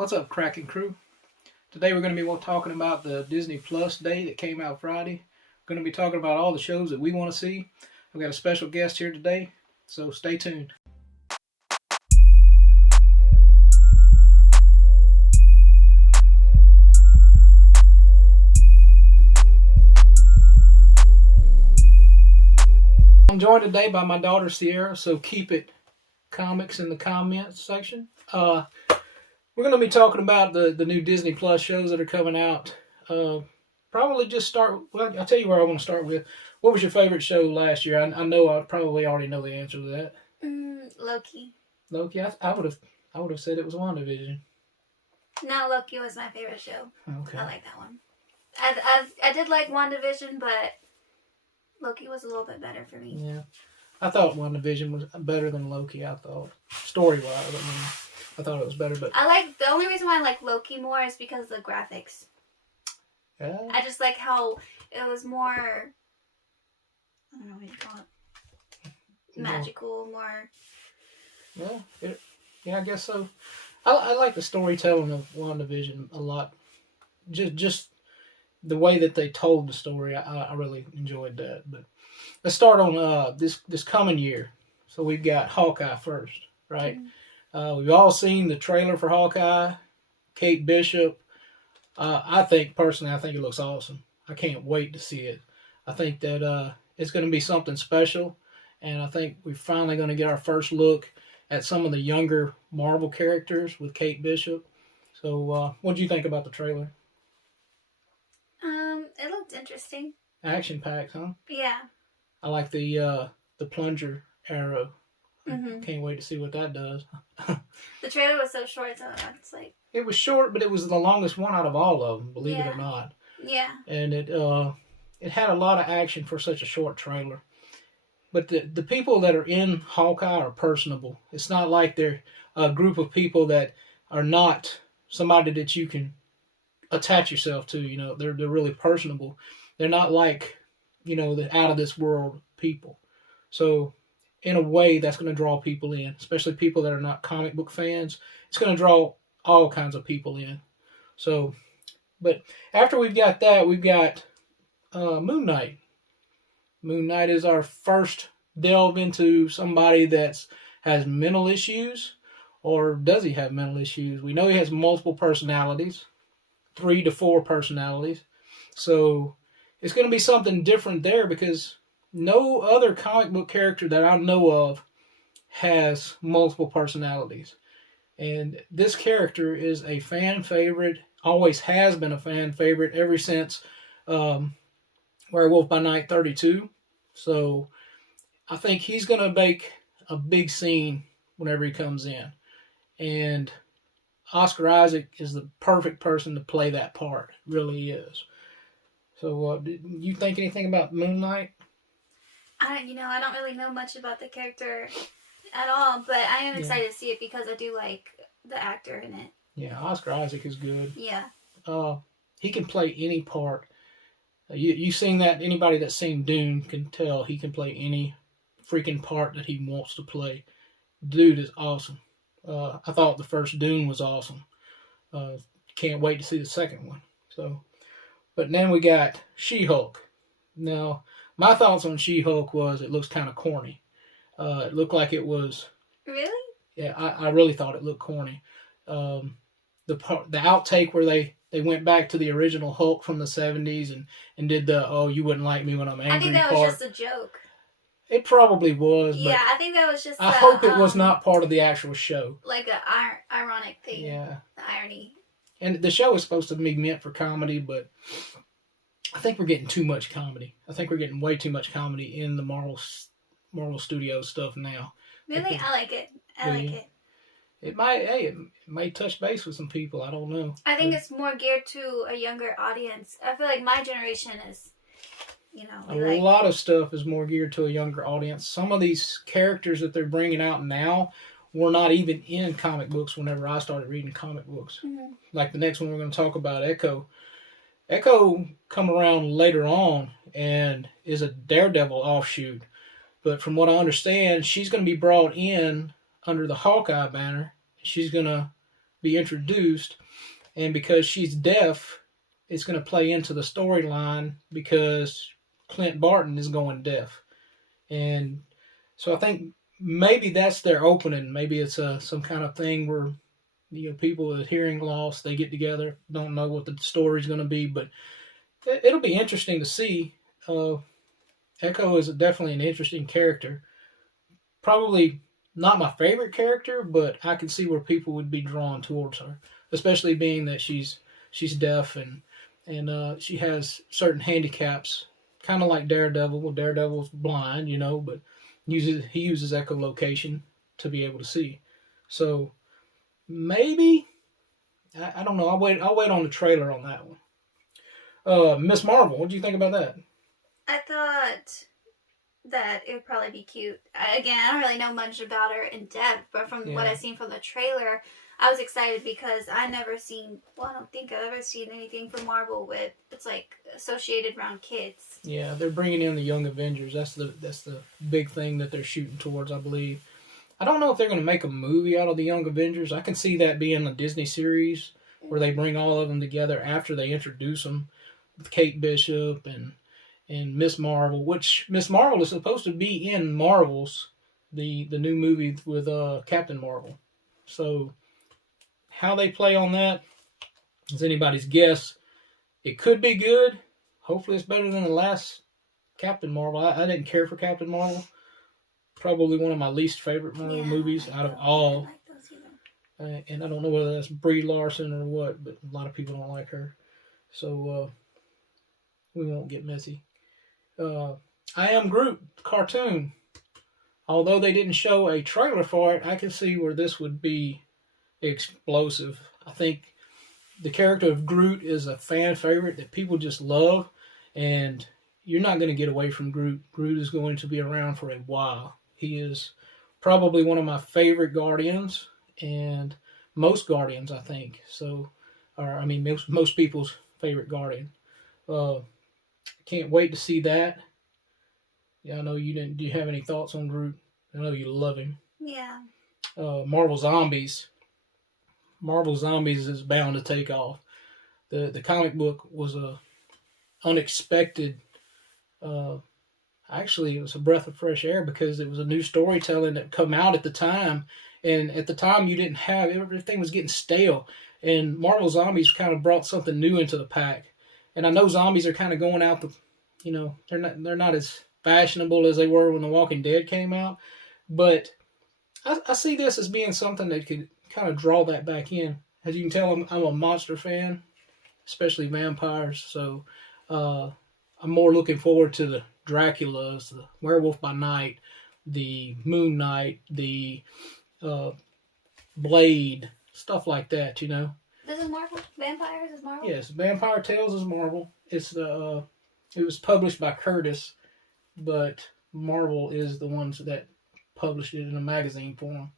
What's up, Cracking Crew? Today we're going to be talking about the Disney Plus Day that came out Friday. We're going to be talking about all the shows that we want to see. I've got a special guest here today, so stay tuned. I'm joined today by my daughter Sierra, so keep it comics in the comments section. We're going to be talking about the new Disney Plus shows that are coming out. Probably just start, well, I'll tell you where I want to start with. What was your favorite show last year? I know I probably already know the answer to that. Loki. Loki? I would have said it was WandaVision. No, Loki was my favorite show. Okay. I like that one. I did like WandaVision, but Loki was a little bit better for me. Yeah. I thought WandaVision was better than Loki, I thought. Story-wise, I thought it was better, but... The only reason why I like Loki more is because of the graphics. Yeah. I just like how it was more, I don't know what you call it, magical, more... Well, yeah, I guess so. I like the storytelling of WandaVision a lot. Just the way that they told the story, I really enjoyed that. But let's start on this coming year. So we've got Hawkeye first, right? Mm-hmm. We've all seen the trailer for Hawkeye. Kate Bishop. I think it looks awesome. I can't wait to see it. I think that it's going to be something special, and I think we're finally going to get our first look at some of the younger Marvel characters with Kate Bishop. So, what do you think about the trailer? It looked interesting. Action-packed, huh? Yeah. I like the plunger arrow. Mm-hmm. Can't wait to see what that does. The trailer was so short, so it's like... It was short, but it was the longest one out of all of them, believe it or not. Yeah. And it had a lot of action for such a short trailer. But the people that are in Hawkeye are personable. It's not like they're a group of people that are not somebody that you can attach yourself to. You know, they're really personable. They're not like, the out of this world people. So in a way, that's going to draw people in, especially people that are not comic book fans. It's going to draw all kinds of people in. So, but after we've got that, we've got Moon Knight. Moon Knight is our first delve into somebody that has mental issues, or does he have mental issues? We know he has multiple personalities, 3 to 4 personalities. So it's going to be something different there because no other comic book character that I know of has multiple personalities. And this character is a fan favorite, always has been a fan favorite ever since Werewolf by Night 32. So I think he's going to make a big scene whenever he comes in. And Oscar Isaac is the perfect person to play that part. Really is. So do you think anything about Moon Knight? I don't really know much about the character at all, but I am excited to see it because I do like the actor in it. Yeah, Oscar Isaac is good. Yeah. He can play any part. You've seen that. Anybody that's seen Dune can tell he can play any freaking part that he wants to play. Dude is awesome. I thought the first Dune was awesome. Can't wait to see the second one. So, but then we got SheHulk. Now, my thoughts on SheHulk was it looks kind of corny. It looked like it was... Really? Yeah, I really thought it looked corny. The outtake where they went back to the original Hulk from the 70s and did the, oh, you wouldn't like me when I'm angry I think that part. was just a joke. It probably was. Yeah, I think that was just I hope it was not part of the actual show. Like an ironic thing. Yeah. The irony. And the show is supposed to be meant for comedy, but I think we're getting too much comedy. I think we're getting way too much comedy in the Marvel Studios stuff now. Really? I like it. I like it. It may touch base with some people. I don't know. I think it's more geared to a younger audience. I feel like my generation is, a lot of stuff is more geared to a younger audience. Some of these characters that they're bringing out now were not even in comic books whenever I started reading comic books. Mm-hmm. Like the next one we're going to talk about, Echo. Echo come around later on and is a Daredevil offshoot. But from what I understand, she's going to be brought in under the Hawkeye banner. She's going to be introduced, and because she's deaf, it's going to play into the storyline because Clint Barton is going deaf, and so I think maybe that's their opening. Maybe it's some kind of thing where people with hearing loss, they get together, don't know what the story's going to be, but it'll be interesting to see. Echo is definitely an interesting character. Probably not my favorite character, but I can see where people would be drawn towards her, especially being that she's deaf and she has certain handicaps, kind of like Daredevil. Well, Daredevil's blind, but he uses echolocation to be able to see. So maybe I don't know. I'll wait on the trailer on that one. Miss Marvel, what do you think about that? I thought that it would probably be cute. I don't really know much about her in depth, but from what I've seen from the trailer, I was excited because I don't think I've ever seen anything from Marvel with it's like associated around kids. Yeah, they're bringing in the Young Avengers. That's the big thing that they're shooting towards, I believe. I don't know if they're going to make a movie out of the Young Avengers. I can see that being a Disney series where they bring all of them together after they introduce them with Kate Bishop and Miss Marvel, which Miss Marvel is supposed to be in Marvels, the new movie with Captain Marvel. So how they play on that is anybody's guess. It could be good. Hopefully it's better than the last Captain Marvel. I didn't care for Captain Marvel. Probably one of my least favorite Marvel movies out of all. I don't like those either. And I don't know whether that's Brie Larson or what, but a lot of people don't like her. So we won't get messy. I Am Groot cartoon. Although they didn't show a trailer for it, I can see where this would be explosive. I think the character of Groot is a fan favorite that people just love, and you're not going to get away from Groot. Groot is going to be around for a while. He is probably one of my favorite Guardians, and most Guardians, I think. Most people's favorite Guardian. Can't wait to see that. Yeah, I know you didn't. Do you have any thoughts on Groot? I know you love him. Yeah. Marvel Zombies. Marvel Zombies is bound to take off. The comic book was a unexpected. Actually, it was a breath of fresh air because it was a new storytelling that come out at the time, and at the time you didn't have everything was getting stale, and Marvel Zombies kind of brought something new into the pack. And I know zombies are kind of going out they're not as fashionable as they were when The Walking Dead came out, but I see this as being something that could kind of draw that back in. As you can tell, I'm a monster fan, especially vampires, so I'm more looking forward to the Draculas, the Werewolf by Night, the Moon Knight, the Blade, stuff like that, This is Marvel? Vampires is Marvel? Yes, Vampire Tales is Marvel. It was published by Curtis, but Marvel is the ones that published it in a magazine form.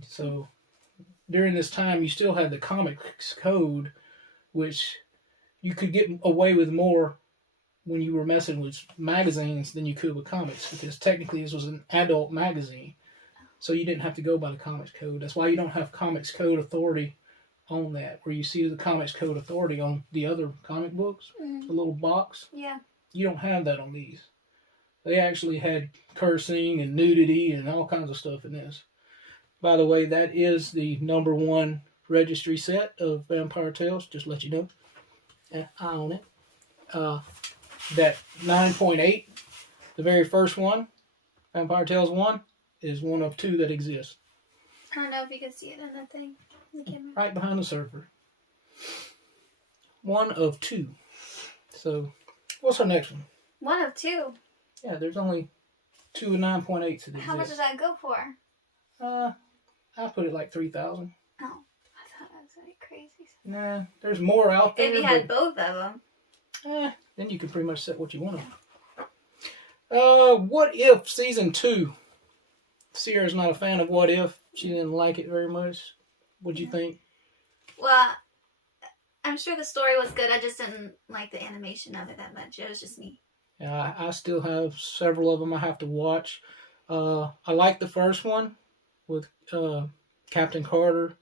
So during this time, you still had the Comics Code, which you could get away with more when you were messing with magazines than you could with comics, because technically this was an adult magazine. So you didn't have to go by the Comics Code. That's why you don't have Comics Code Authority on that, where you see the Comics Code Authority on the other comic books, the little box. Yeah. You don't have that on these. They actually had cursing and nudity and all kinds of stuff in this. By the way, that is the #1 registry set of Vampire Tales, just to let you know. I own it. That 9.8, the very first one, Vampire Tales 1, is one of 2 that exist. I don't know if you can see it in that thing. Right behind the server. 1 of 2. So, what's our next one? 1 of 2? Yeah, there's only 2 9.8s that exist. How much does that go for? I put it like 3,000. Oh, I thought that was like crazy. Nah, there's more out there. If you had both of them. Then you can pretty much set what you want on. What If Season 2? Sierra's not a fan of What If. She didn't like it very much. What'd you think? Well, I'm sure the story was good. I just didn't like the animation of it that much. It was just me. Yeah, I still have several of them I have to watch. I like the first one with Captain Carter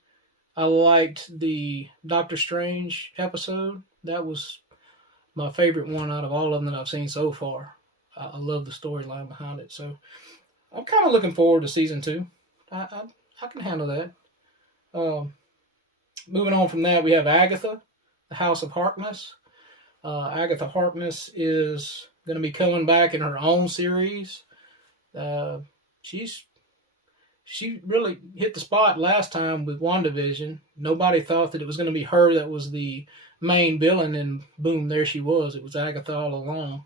I liked the Doctor Strange episode. That was my favorite one out of all of them that I've seen so far. I love the storyline behind it. So I'm kind of looking forward to season 2. I can handle that. Um, Moving on from that, we have Agatha, the House of Harkness. Agatha Harkness is going to be coming back in her own series. Uh, she's she really hit the spot last time with WandaVision. Nobody thought that it was going to be her that was the main villain, and boom, there she was. It was Agatha all along,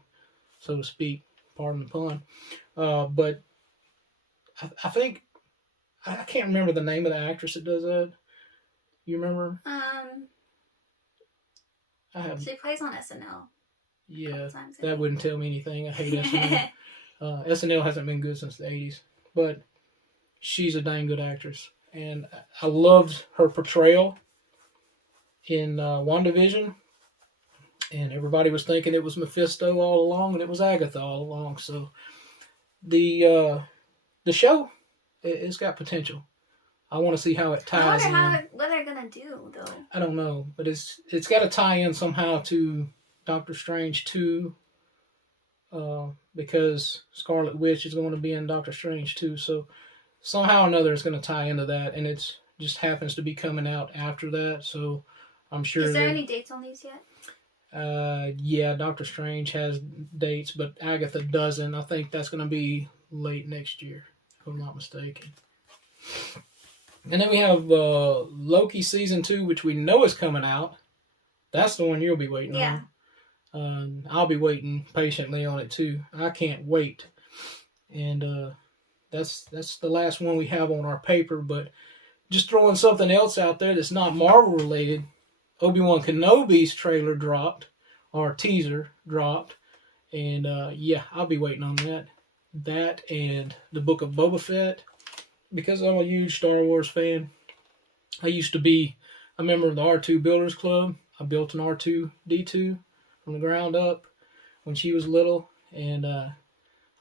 so to speak. Pardon the pun. But I think I can't remember the name of the actress that does that. You remember? She plays on SNL. Yeah, that wouldn't tell me anything. I hate SNL. SNL hasn't been good since the 80s, but she's a dang good actress. And I loved her portrayal in WandaVision. And everybody was thinking it was Mephisto all along, and it was Agatha all along. So the show, it's got potential. I want to see how it ties in. What they're gonna do though. I don't know, but it's got to tie in somehow to Doctor Strange 2, because Scarlet Witch is going to be in Doctor Strange 2. So somehow or another, it's going to tie into that, and it just happens to be coming out after that. So I'm sure. Is there any dates on these yet? Yeah, Doctor Strange has dates, but Agatha doesn't. I think that's going to be late next year, if I'm not mistaken. And then we have Loki Season 2, which we know is coming out. That's the one you'll be waiting on. I'll be waiting patiently on it too. I can't wait. And that's the last one we have on our paper. But just throwing something else out there that's not Marvel related, Obi-Wan Kenobi's trailer dropped, or teaser dropped. And yeah, I'll be waiting on that. That and the Book of Boba Fett. Because I'm a huge Star Wars fan. I used to be a member of the R2 Builders Club. I built an R2-D2 from the ground up when she was little. And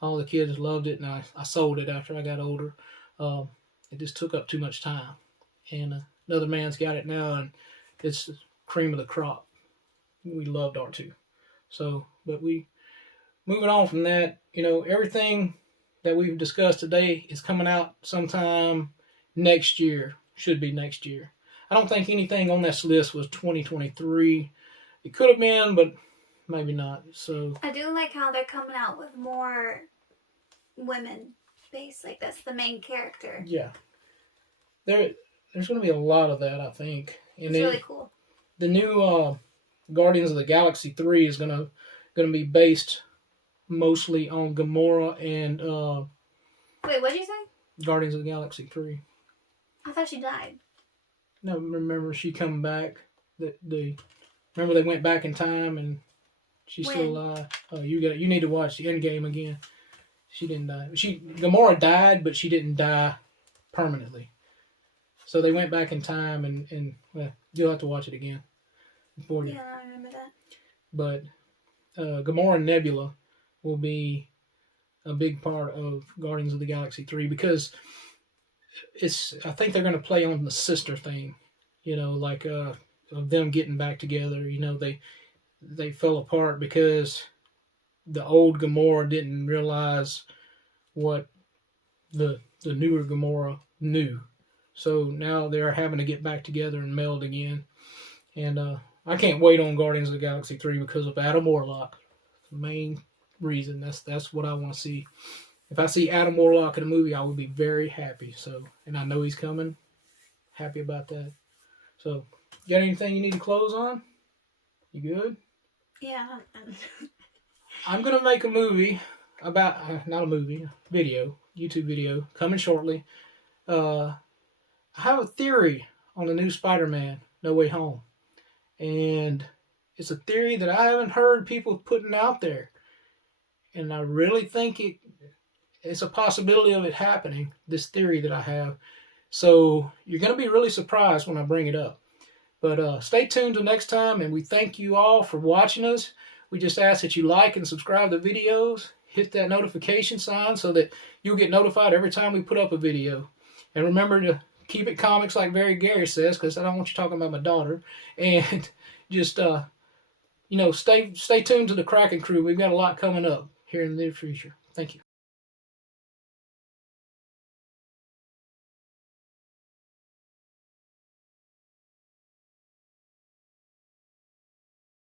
all the kids loved it. And I sold it after I got older. It just took up too much time. And another man's got it now. And it's the cream of the crop. We loved R2. So, but moving on from that, everything that we've discussed today is coming out sometime next year. Should be next year. I don't think anything on this list was 2023. It could have been, but maybe not. So I do like how they're coming out with more women based. Like that's the main character. Yeah. There's going to be a lot of that, I think. And it's really cool. The new Guardians of the Galaxy 3 is going to be based mostly on Gamora and Wait, what did you say? Guardians of the Galaxy 3. I thought she died. No, remember she coming back. Remember they went back in time and she's still alive. Oh, you need to watch the Endgame again. She didn't die. Gamora died, but she didn't die permanently. So they went back in time and well, you'll have to watch it again. Yeah, I remember that. But Gamora and Nebula will be a big part of Guardians of the Galaxy 3 because I think they're going to play on the sister thing, like of them getting back together. They fell apart because the old Gamora didn't realize what the newer Gamora knew. So now they're having to get back together and meld again. And I can't wait on Guardians of the Galaxy 3 because of Adam Warlock. The main reason. That's what I want to see. If I see Adam Warlock in a movie, I would be very happy. So, and I know he's coming. Happy about that. So, got anything you need to close on? You good? Yeah. I'm gonna make a movie about not a movie, video, YouTube video coming shortly. I have a theory on the new Spider-Man, No Way Home, and it's a theory that I haven't heard people putting out there. And I really think it's a possibility of it happening, this theory that I have. So you're going to be really surprised when I bring it up. But stay tuned till next time, and we thank you all for watching us. We just ask that you like and subscribe to videos. Hit that notification sign so that you'll get notified every time we put up a video. And remember to keep it comics like Very Gary says, because I don't want you talking about my daughter. And just, stay tuned to the Kraken Crew. We've got a lot coming up here in the near future. Thank you.